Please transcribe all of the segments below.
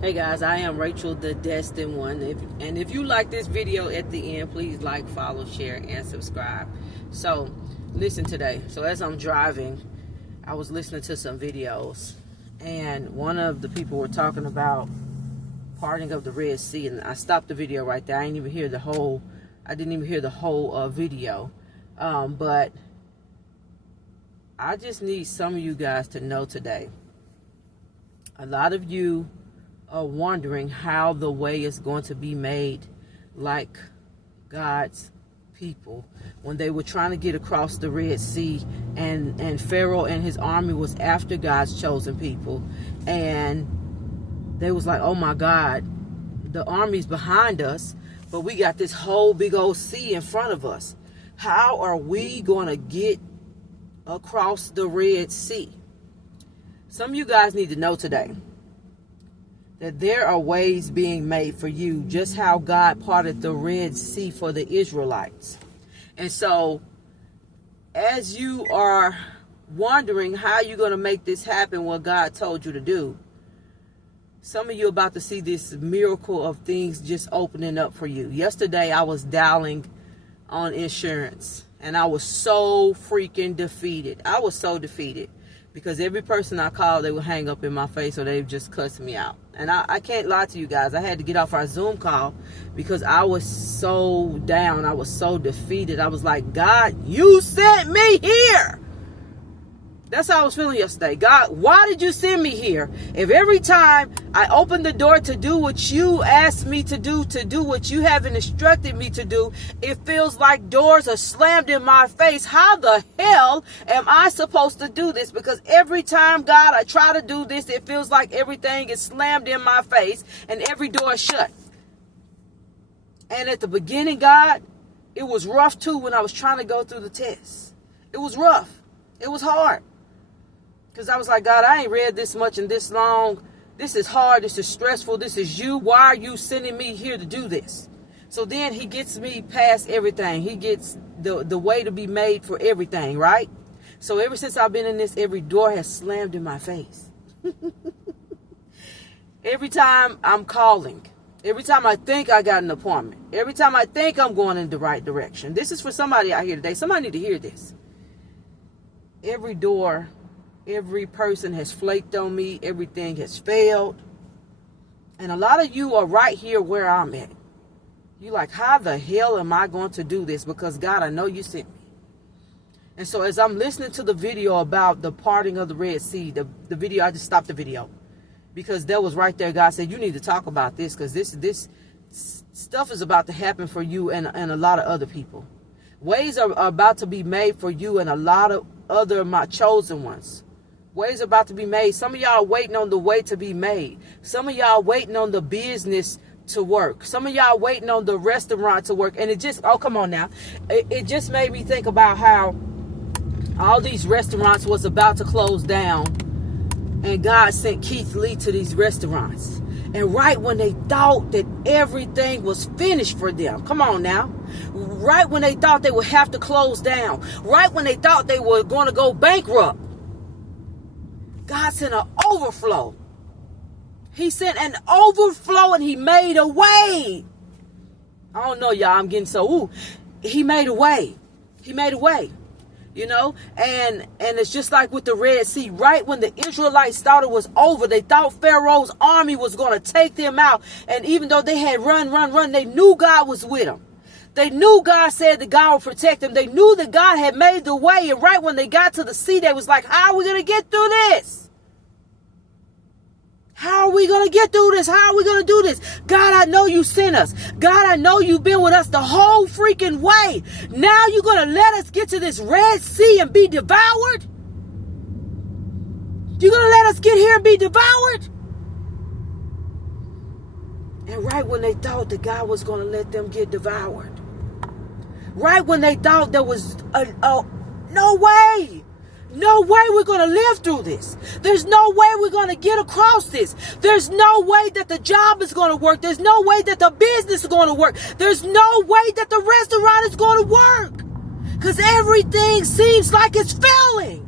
Hey guys, I am Rachel, the Destined One. If you like this video at the end, please like, follow, share, and subscribe. So, listen today. So as I'm driving, I was listening to some videos, and one of the people were talking about parting of the Red Sea, and I stopped the video right there. I didn't even hear the whole video, but I just need some of you guys to know today. A lot of you are wondering how the way is going to be made like God's people when they were trying to get across the Red Sea, and Pharaoh and his army was after God's chosen people, and they was like, oh my God, the army's behind us, but we got this whole big old sea in front of us. How are we going to get across the Red Sea? Some of you guys need to know today that there are ways being made for you, just how God parted the Red Sea for the Israelites. And so, as you are wondering how you're going to make this happen, what God told you to do, some of you are about to see this miracle of things just opening up for you. Yesterday, I was dialing on insurance, and I was so freaking defeated. I was so defeated because every person I called, they would hang up in my face or they would just cuss me out. And I can't lie to you guys. I had to get off our Zoom call because I was so down. I was so defeated. I was like, God, you sent me here. That's how I was feeling yesterday. God, why did you send me here? If every time I open the door to do what you asked me to do what you haven't instructed me to do, it feels like doors are slammed in my face. How the hell am I supposed to do this? Because every time, God, I try to do this, it feels like everything is slammed in my face and every door is shut. And at the beginning, God, it was rough too when I was trying to go through the test. It was rough. It was hard. Because I was like, God, I ain't read this much and this long. This is hard. This is stressful. This is you. Why are you sending me here to do this? So then he gets me past everything. He gets the way to be made for everything, right? So ever since I've been in this, every door has slammed in my face. Every time I'm calling, every time I think I got an appointment, every time I think I'm going in the right direction. This is for somebody out here today. Somebody need to hear this. Every door, every person has flaked on me. Everything has failed. And a lot of you are right here where I'm at. You're like, how the hell am I going to do this? Because God, I know you sent me. And so as I'm listening to the video about the parting of the Red Sea, the video, I just stopped the video. Because that was right there. God said, you need to talk about this. Because this stuff is about to happen for you and a lot of other people. Ways are about to be made for you and a lot of other my chosen ones. Ways about to be made. Some of y'all waiting on the way to be made. Some of y'all waiting on the business to work. Some of y'all waiting on the restaurant to work. And it just, oh, come on now. It just made me think about how all these restaurants was about to close down. And God sent Keith Lee to these restaurants. And right when they thought that everything was finished for them. Come on now. Right when they thought they would have to close down. Right when they thought they were going to go bankrupt. God sent an overflow. He sent an overflow and he made a way. I don't know, y'all. I'm getting so, he made a way. He made a way. You know, and it's just like with the Red Sea. Right when the Israelites thought it was over, they thought Pharaoh's army was going to take them out. And even though they had run, they knew God was with them. They knew God said that God would protect them. They knew that God had made the way. And right when they got to the sea, they was like, how are we going to get through this? How are we going to get through this? How are we going to do this? God, I know you sent us. God, I know you've been with us the whole freaking way. Now you're going to let us get to this Red Sea and be devoured? You're going to let us get here and be devoured? And right when they thought that God was going to let them get devoured. Right when they thought there was no way. No way we're going to live through this. There's no way we're going to get across this. There's no way that the job is going to work. There's no way that the business is going to work. There's no way that the restaurant is going to work. Because everything seems like it's failing.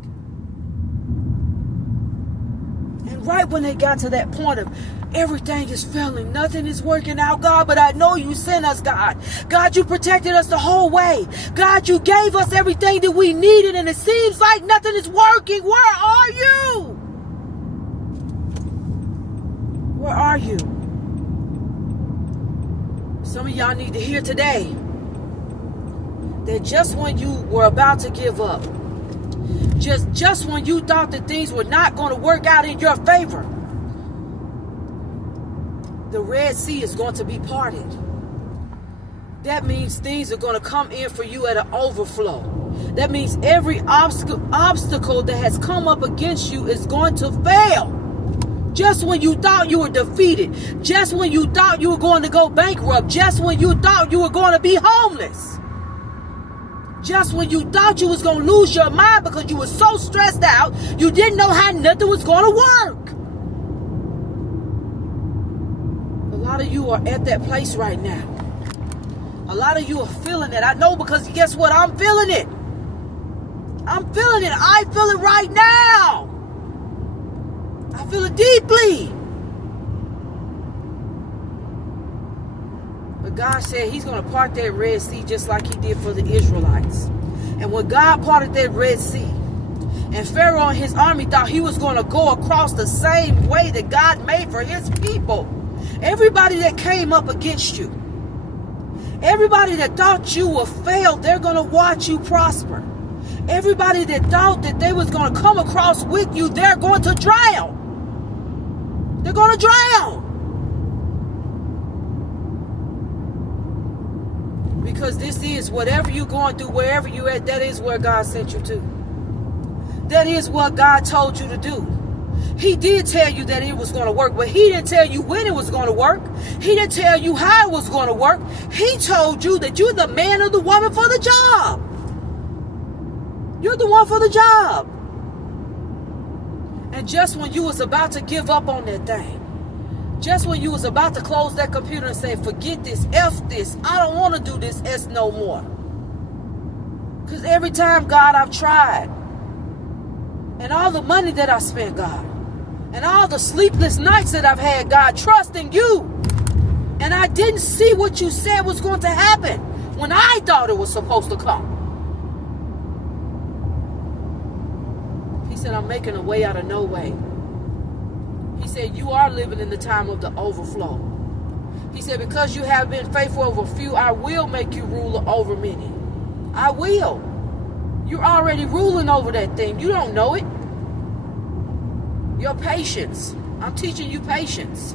And And right when they got to that point of everything is failing, nothing is working out, God, but I know you sent us, God. God, you protected us the whole way. God, you gave us everything that we needed, and it seems like nothing is working. Where are you? Where are you? Some of y'all need to hear today that just when you were about to give up, just when you thought that things were not going to work out in your favor, the Red Sea is going to be parted. That means things are going to come in for you at an overflow. That means every obstacle that has come up against you is going to fail. Just when you thought you were defeated, just when you thought you were going to go bankrupt, just when you thought you were going to be homeless, just when you thought you was going to lose your mind because you were so stressed out, you didn't know how nothing was going to work. A lot of you are at that place right now. A lot of you are feeling it. I know, because guess what? I'm feeling it. I'm feeling it. I feel it right now. I feel it deeply. But God said he's going to part that Red Sea just like he did for the Israelites. And when God parted that Red Sea, and Pharaoh and his army thought he was going to go across the same way that God made for his people, everybody that came up against you, everybody that thought you would fail, they're going to watch you prosper. Everybody that thought that they was going to come across with you, they're going to drown. They're going to drown. Because this is whatever you're going through, wherever you're at, that is where God sent you to. That is what God told you to do. He did tell you that it was going to work, but he didn't tell you when it was going to work. He didn't tell you how it was going to work. He told you that you're the man or the woman for the job. You're the one for the job. And just when you was about to give up on that thing, just when you was about to close that computer and say, forget this, F this, I don't want to do this S no more. Because every time, God, I've tried. And all the money that I spent, God, and all the sleepless nights that I've had, God, trusting you. And I didn't see what you said was going to happen when I thought it was supposed to come. He said, I'm making a way out of no way. He said, you are living in the time of the overflow. He said, because you have been faithful over few, I will make you ruler over many. I will. You're already ruling over that thing. You don't know it. Your patience. I'm teaching you patience.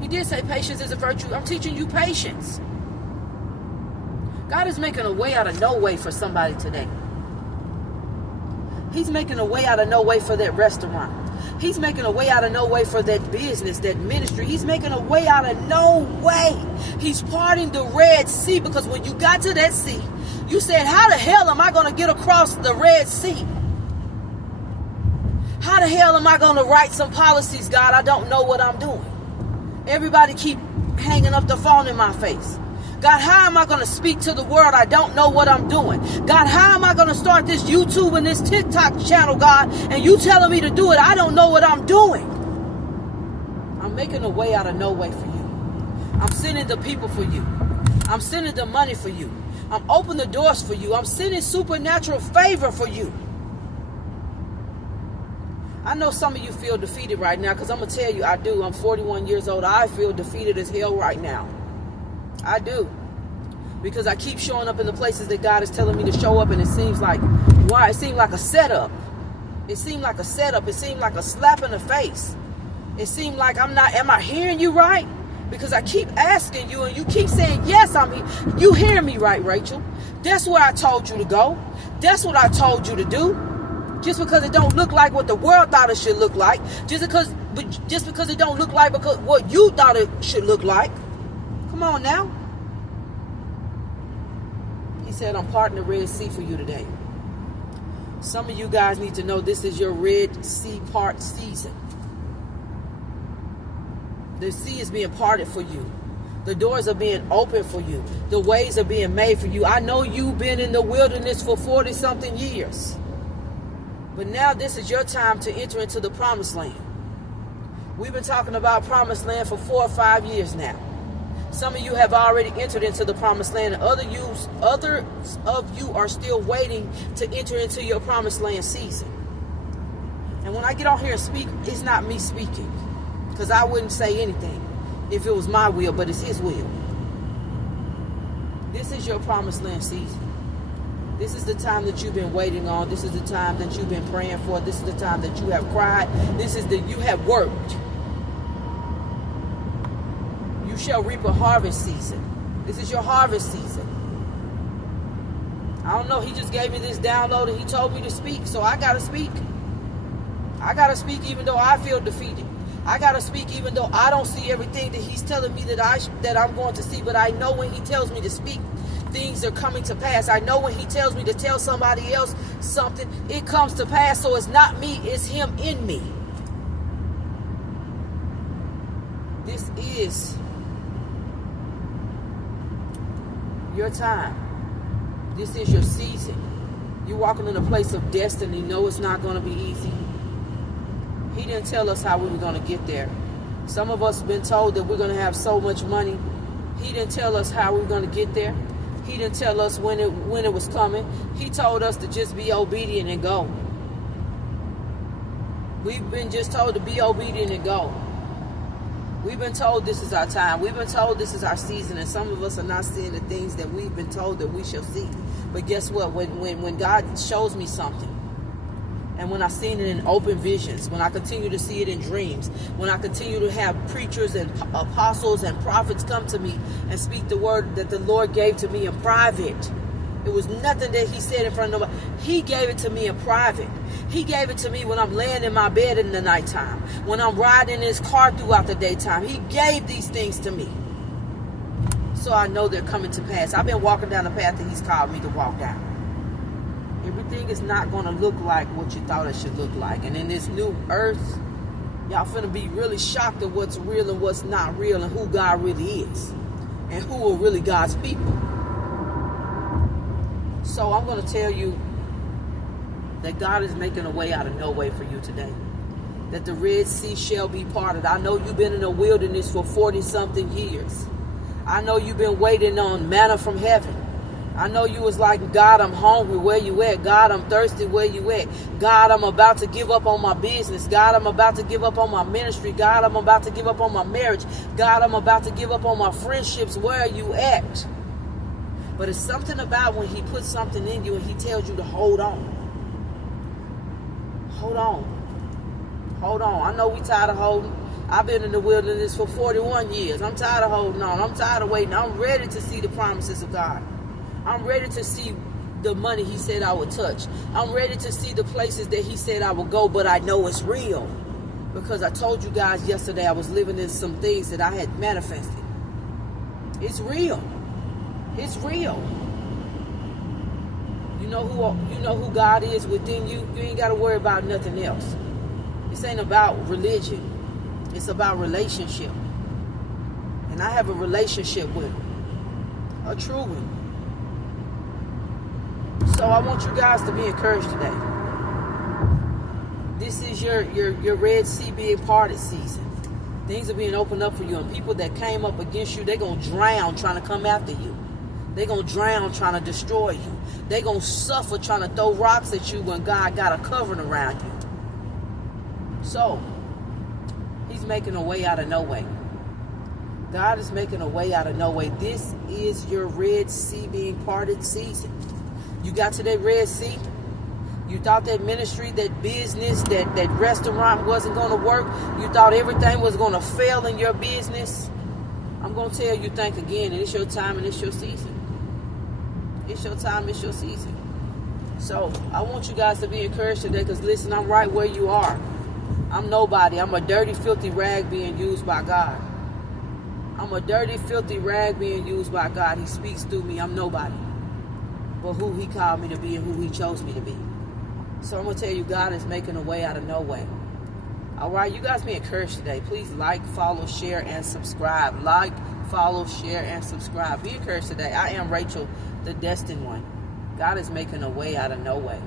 He did say patience is a virtue. I'm teaching you patience. God is making a way out of no way for somebody today. He's making a way out of no way for that restaurant. He's making a way out of no way for that business, that ministry. He's making a way out of no way. He's parting the Red Sea, because when you got to that sea, you said, how the hell am I going to get across the Red Sea? How the hell am I going to write some policies, God? I don't know what I'm doing. Everybody keep hanging up the phone in my face. God, how am I going to speak to the world? I don't know what I'm doing. God, how am I going to start this YouTube and this TikTok channel, God? And you telling me to do it. I don't know what I'm doing. I'm making a way out of no way for you. I'm sending the people for you. I'm sending the money for you. I'm opening the doors for you. I'm sending supernatural favor for you. I know some of you feel defeated right now, because I'm going to tell you, I do. I'm 41 years old. I feel defeated as hell right now. I do. Because I keep showing up in the places that God is telling me to show up, and it seems like, why? It seemed like a setup. It seemed like a setup. It seemed like a slap in the face. It seemed like am I hearing you right? Because I keep asking you, and you keep saying, yes, I'm here. You hear me right, Rachel? That's where I told you to go. That's what I told you to do. Just because it don't look like what the world thought it should look like, just because it don't look like what you thought it should look like. Come on now. He said, I'm parting the Red Sea for you today. Some of you guys need to know this is your Red Sea part season. The sea is being parted for you. The doors are being opened for you. The ways are being made for you. I know you've been in the wilderness for 40-something years. But now this is your time to enter into the promised land. We've been talking about promised land for 4 or 5 years now. Some of you have already entered into the promised land, and others of you are still waiting to enter into your promised land season. And when I get on here and speak, it's not me speaking, because I wouldn't say anything if it was my will, but it's His will. This is your promised land season. This is the time that you've been waiting on. This is the time that you've been praying for. This is the time that you have cried. This is you have worked. You shall reap a harvest season. This is your harvest season. I don't know. He just gave me this download and He told me to speak. So I got to speak. I got to speak even though I feel defeated. I got to speak even though I don't see everything that He's telling me that I'm going to see. But I know when He tells me to speak, things are coming to pass. I know when He tells me to tell somebody else something, it comes to pass. So it's not me, it's Him in me. This is your time. This is your season. You're walking in a place of destiny. No, it's not going to be easy. He didn't tell us how we were going to get there. Some of us have been told that we're going to have so much money. He didn't tell us how we were going to get there. He didn't tell us when it was coming. He told us to just be obedient and go. We've been just told to be obedient and go. We've been told this is our time. We've been told this is our season, and some of us are not seeing the things that we've been told that we shall see. But guess what? When God shows me something, and when I seen it in open visions, when I continue to see it in dreams, when I continue to have preachers and apostles and prophets come to me and speak the word that the Lord gave to me in private. It was nothing that He said in front of nobody. He gave it to me in private. He gave it to me when I'm laying in my bed in the nighttime, when I'm riding in His car throughout the daytime. He gave these things to me. So I know they're coming to pass. I've been walking down the path that He's called me to walk down. Everything is not going to look like what you thought it should look like. And in this new earth, y'all finna be really shocked at what's real and what's not real, and who God really is, and who are really God's people. So I'm going to tell you that God is making a way out of no way for you today. That the Red Sea shall be parted. I know you've been in the wilderness for 40-something years. I know you've been waiting on manna from heaven. I know you was like, God, I'm hungry. Where you at? God, I'm thirsty. Where you at? God, I'm about to give up on my business. God, I'm about to give up on my ministry. God, I'm about to give up on my marriage. God, I'm about to give up on my friendships. Where are you at? But it's something about when He puts something in you and He tells you to hold on. Hold on. Hold on. I know we tired of holding. I've been in the wilderness for 41 years. I'm tired of holding on. I'm tired of waiting. I'm ready to see the promises of God. I'm ready to see the money He said I would touch. I'm ready to see the places that He said I would go, but I know it's real. Because I told you guys yesterday I was living in some things that I had manifested. It's real. It's real. You know who God is within you. You ain't got to worry about nothing else. This ain't about religion. It's about relationship. And I have a relationship with Him. A true one. So I want you guys to be encouraged today. This is your Red Sea being parted season. Things are being opened up for you. And people that came up against you, they're going to drown trying to come after you. They're going to drown trying to destroy you. They're going to suffer trying to throw rocks at you when God got a covering around you. So, He's making a way out of no way. God is making a way out of no way. This is your Red Sea being parted season. You got to that Red Sea. You thought that ministry, that business, that restaurant wasn't going to work. You thought everything was going to fail in your business. I'm going to tell you, think again. And it's your time and it's your season. It's your time, it's your season. So I want you guys to be encouraged today, because listen, I'm right where you are. I'm nobody. I'm a dirty, filthy rag being used by God. I'm a dirty, filthy rag being used by God. He speaks through me. I'm nobody. But who He called me to be and who He chose me to be. So I'm going to tell you, God is making a way out of no way. All right, you guys be encouraged today. Please like, follow, share, and subscribe. Like, follow, share, and subscribe. Be encouraged today. I am Rachel, the destined one. God is making a way out of no way.